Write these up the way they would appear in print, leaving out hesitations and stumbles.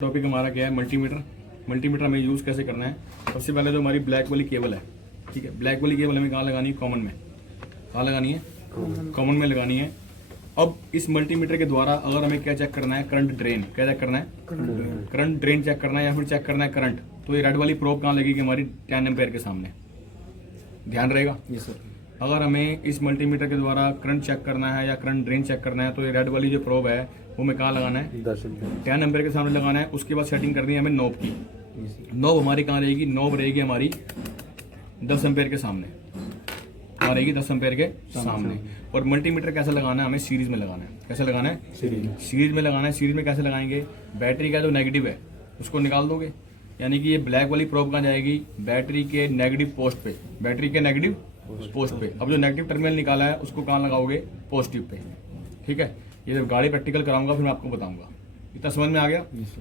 Topic हमारा क्या है, मल्टीमीटर। मल्टीमीटर हमें यूज़ कैसे करना है। सबसे पहले तो हमारी ब्लैक वाली केबल है, ठीक है। ब्लैक वाली केबल हमें कहाँ लगानी है, कॉमन में। कहाँ लगानी है, कॉमन में लगानी है। अब इस मल्टीमीटर के द्वारा अगर हमें क्या चेक करना है, करंट ड्रेन। क्या चेक करना है, करंट ड्रेन चेक करना है, या फिर चेक करना है करंट। तो ये रेड वाली प्रोब कहाँ लगेगी, हमारी 10 एम्पेयर के सामने। ध्यान रहेगा। जी सर। अगर हमें इस मल्टीमीटर के द्वारा करंट चेक करना है या करंट ड्रेन चेक करना है, तो ये रेड वाली जो प्रोब है वो हमें कहाँ लगाना है, 10 एम्पेयर के सामने लगाना है। उसके बाद सेटिंग करनी है हमें नॉब की। नॉब हमारी कहाँ रहेगी, नॉब रहेगी हमारी 10 एम्पेयर के सामने। कहाँ रहेगी, 10 एम्पेयर के सामने। और मल्टीमीटर कैसे लगाना है, हमें सीरीज में लगाना है। कैसे लगाना है, सीरीज में लगाना है। सीरीज में कैसे लगाएंगे, बैटरी का जो नेगेटिव है उसको निकाल दोगे, यानी कि ये ब्लैक वाली प्रोब कहाँ जाएगी, बैटरी के नेगेटिव पोस्ट पे। बैटरी के नेगेटिव पोस्ट पे। अब जो नेगेटिव टर्मिनल निकाला है उसको कहाँ लगाओगे, पॉजिटिव पे, ठीक है। ये जब गाड़ी प्रैक्टिकल कराऊंगा फिर मैं आपको बताऊंगा। इतना समझ में आ गया।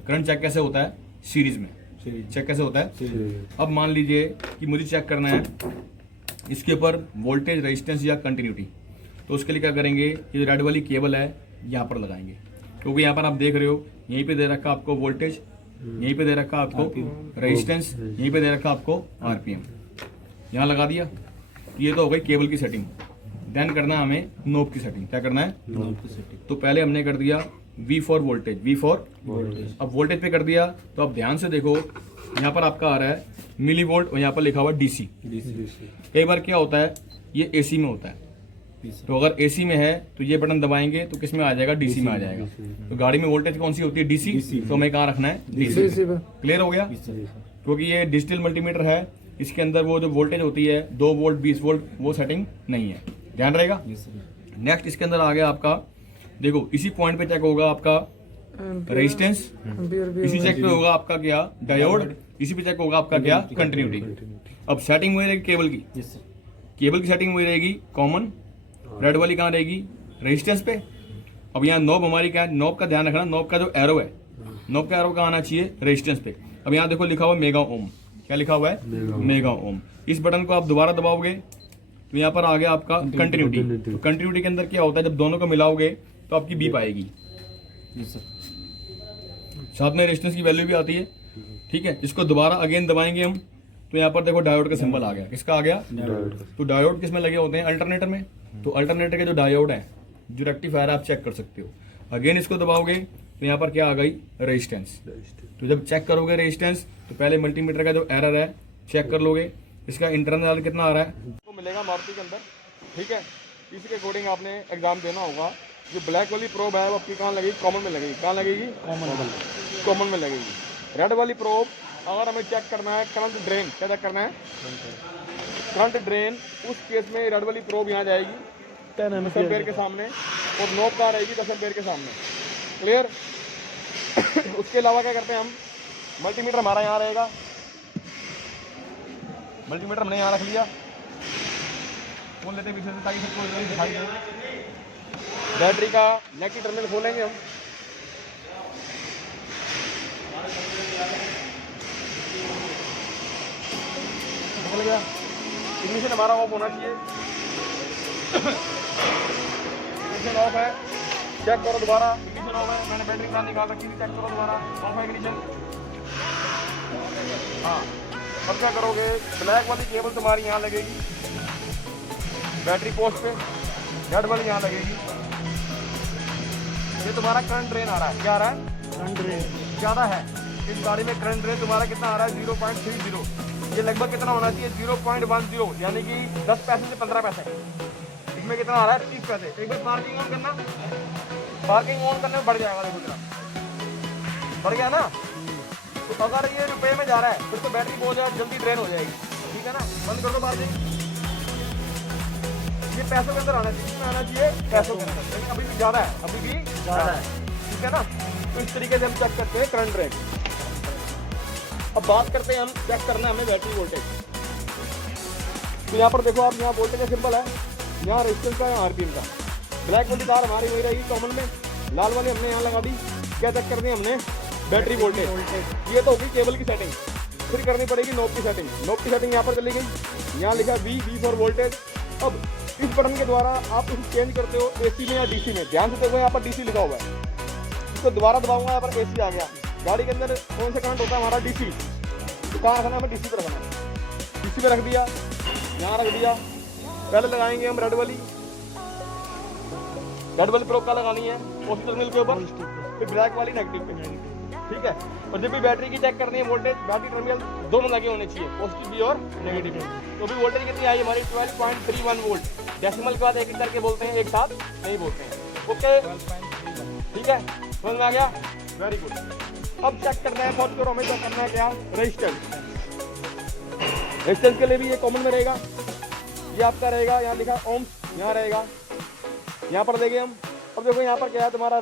करंट चेक कैसे होता है, सीरीज में। चेक कैसे होता है। अब मान लीजिए कि मुझे चेक करना है इसके ऊपर वोल्टेज, रेजिस्टेंस या कंटिन्यूटी। तो उसके लिए क्या करेंगे, ये रेड वाली केबल है यहाँ पर लगाएंगे, क्योंकि यहाँ पर आप देख रहे हो यहीं पे दे रखा आपको वोल्टेज, यहीं पे दे रखा आपको रेजिस्टेंस, यहीं पे दे रखा आपको आरपीएम। यहाँ लगा दिया। ये तो हो गई केबल की सेटिंग। देन करना है हमें नोब की सेटिंग। क्या करना है, नोब की सेटिंग। तो पहले हमने कर दिया V for voltage, V for voltage. अब वोल्टेज पे कर दिया। तो अब ध्यान से देखो, यहाँ पर आपका आ रहा है मिली वोल्ट और यहाँ पर लिखा हुआ DC। कई बार क्या होता है, ये AC में होता है। तो अगर AC में है तो ये बटन दबाएंगे तो किस में आ जाएगा, DC में आ जाएगा। तो गाड़ी में वोल्टेज कौन सी होती है, DC। तो हमें कहाँ रखना है, DC। क्लियर हो गया। क्योंकि ये डिजिटल मल्टीमीटर है, इसके अंदर वो जो वोल्टेज होती है 2 वोल्ट 20 वोल्ट वो सेटिंग नहीं है। ध्यान रहेगा। नेक्स्ट इसके अंदर आ गया आपका, देखो इसी पॉइंट पे चेक होगा आपका रेजिस्टेंस, इसी चेक पे होगा आपका क्या, डायोड, इसी पे चेक होगा आपका क्या, कंटिन्यूटी। अब सेटिंग हुई रहेगी केबल की। केबल की सेटिंग हुई रहेगी कॉमन। रेड वाली कहाँ रहेगी, रेजिस्टेंस पे। अब यहाँ नॉब हमारी क्या है, नॉब का ध्यान रखना, नॉब का जो एरो है, नॉब का एरो कहाँ आना चाहिए, रेजिस्टेंस पे। अब यहाँ देखो लिखा हुआ मेगा ओम। क्या लिखा हुआ है, मेगा ओम। इस बटन को आप दोबारा दबाओगे तो यहाँ पर आ गया आपका कंटिन्यूटी। तो कंटिन्यूटी के अंदर क्या होता है, जब दोनों को मिलाओगे तो आपकी बीप आएगी, साथ में रेजिस्टेंस की वैल्यू भी आती है, ठीक है। इसको दोबारा अगेन दबाएंगे हम तो यहाँ पर देखो डायोड का सिंबल आ गया। किसका आ गया, तो डायोड किस में लगे होते हैं, अल्टरनेटर में। तो अल्टरनेटर के जो डायोड है, जो रेक्टिफायर आप चेक कर सकते हो। अगेन इसको दबाओगे तो यहाँ पर क्या आ गई, रेजिस्टेंस। तो जब चेक करोगे रेजिस्टेंस तो पहले मल्टीमीटर का जो एरर है चेक कर लोगे, इसका इंटरनल कितना आ रहा है तो मिलेगा मारुति के अंदर, ठीक है। इसी के अकॉर्डिंग आपने एग्जाम देना होगा। जो ब्लैक वाली प्रोब है वो आपकी कहाँ लगेगी, कॉमन में लगेगी। कहाँ लगेगी, कॉमन में लगेगी। रेड वाली प्रोब अगर हमें चेक करना है करंट ड्रेन, क्या चेक करना है, करंट ड्रेन, उस केस में रेड वाली प्रोब यहाँ जाएगी 10 एम्पेयर के सामने और नॉब कहाँ रहेगी, 10 एम्पेयर के सामने। क्लियर। उसके अलावा क्या करते हैं हम, मल्टीमीटर हमारा यहाँ रहेगा। मल्टीमीटर हमने यहाँ रख लिया, खोल लेते हैं पीछे से ताकि सबको दिखाई दे। बैटरी का नेगेटिव टर्मिनल खोलेंगे हम। निकल गया। इग्निशन हमारा ऑफ होना चाहिए। इग्निशन ऑफ है, चेक करो दोबारा। इग्निशन ऑफ है, मैंने बैटरी बाहर निकाल रखी थी, चेक करो दोबारा। ऑफ है इग्निशन। हाँ, अब क्या करोगे, ब्लैक वाली केबल तुम्हारी यहाँ लगेगी बैटरी पोस्ट पे, रेड वाली यहाँ लगेगी। ये तुम्हारा करंट ड्रेन आ रहा है। क्या आ रहा है, करंट ड्रेन ज़्यादा है इस गाड़ी में। करंट ड्रेन तुम्हारा कितना आ रहा है, 0.30। ये लगभग कितना होना चाहिए, 0.10, यानी कि 10 पैसे से 15 पैसे। इसमें कितना आ रहा है, 30 पैसे। एक बार पार्किंग ऑन करना, पार्किंग ऑन करने में बढ़ जाएगा। देखो जरा बढ़ गया ना। तो अगर ये रुपए में जा रहा है फिर तो बैटरी बहुत ज़्यादा जल्दी ड्रेन हो जाएगी, ठीक है ना। बंद कर दो पार्किंग। ये पैसों के अंदर आना चाहिए, इसमें आना चाहिए पैसों के अंदर, लेकिन अभी भी ज़्यादा है, अभी भी ज़्यादा है, ठीक है ना। तो इस तरीके से हम चेक करते हैं करंट ड्रेन। अब बात करते हैं हम, चेक करना है हमें बैटरी वोल्टेज। तो यहाँ पर देखो आप, यहाँ वोल्टेज का सिंबल है, यहाँ रेजिस्टेंस का, यहाँ आरपीएम का। ब्लैक वाली तार हमारी वही रहेगी कॉमन में, लाल वाली हमने यहाँ लगा दी। क्या चेक करनी है हमने, बैटरी वोल्टेज। ये तो होगी केबल की सेटिंग। फिर करनी पड़ेगी नॉब की सेटिंग। नॉब की सेटिंग यहाँ पर चली गई, यहाँ लिखा V फॉर वोल्टेज। अब इस बटन के द्वारा आप इसको चेंज करते हो AC में या DC में। ध्यान से देखो यहाँ पर DC लिखा हुआ है, इसको दोबारा दबाऊंगा, यहाँ पर AC आ गया। गाड़ी के अंदर कौन सा करंट होता है हमारा, डीसी। तो कहाँ रखना है, हमें डीसी पे रखना है। डीसी पे रख दिया, यहाँ रख दिया। पहले लगाएंगे हम रेड वाली प्रोब का लगानी है पॉजिटिव टर्मिनल के ऊपर, फिर ब्लैक वाली नेगेटिव पे, ठीक है। और जब भी बैटरी की चेक करनी है वोल्टेज, बैटरी टर्मिनल दोनों लगे होने चाहिए, पॉजिटिव भी और नेगेटिव भी। तो अभी वोल्टेज कितनी आई हमारी, 12.31 वोल्ट। डेसिमल के बाद एक एक करके बोलते हैं, एक साथ नहीं बोलते हैं, ओके, ठीक है, समझ में आ गया, वेरी गुड। अब चेक करना है बहुत करो, हमें तो करना है क्या, रेजिस्टेंस। रेजिस्टेंस के लिए भी ये कॉमन में रहेगा, ये आपका रहेगा, यहाँ लिखा ओम्स, यहाँ रहेगा, यहाँ पर देंगे हम। अब देखो यहाँ पर क्या है तुम्हारा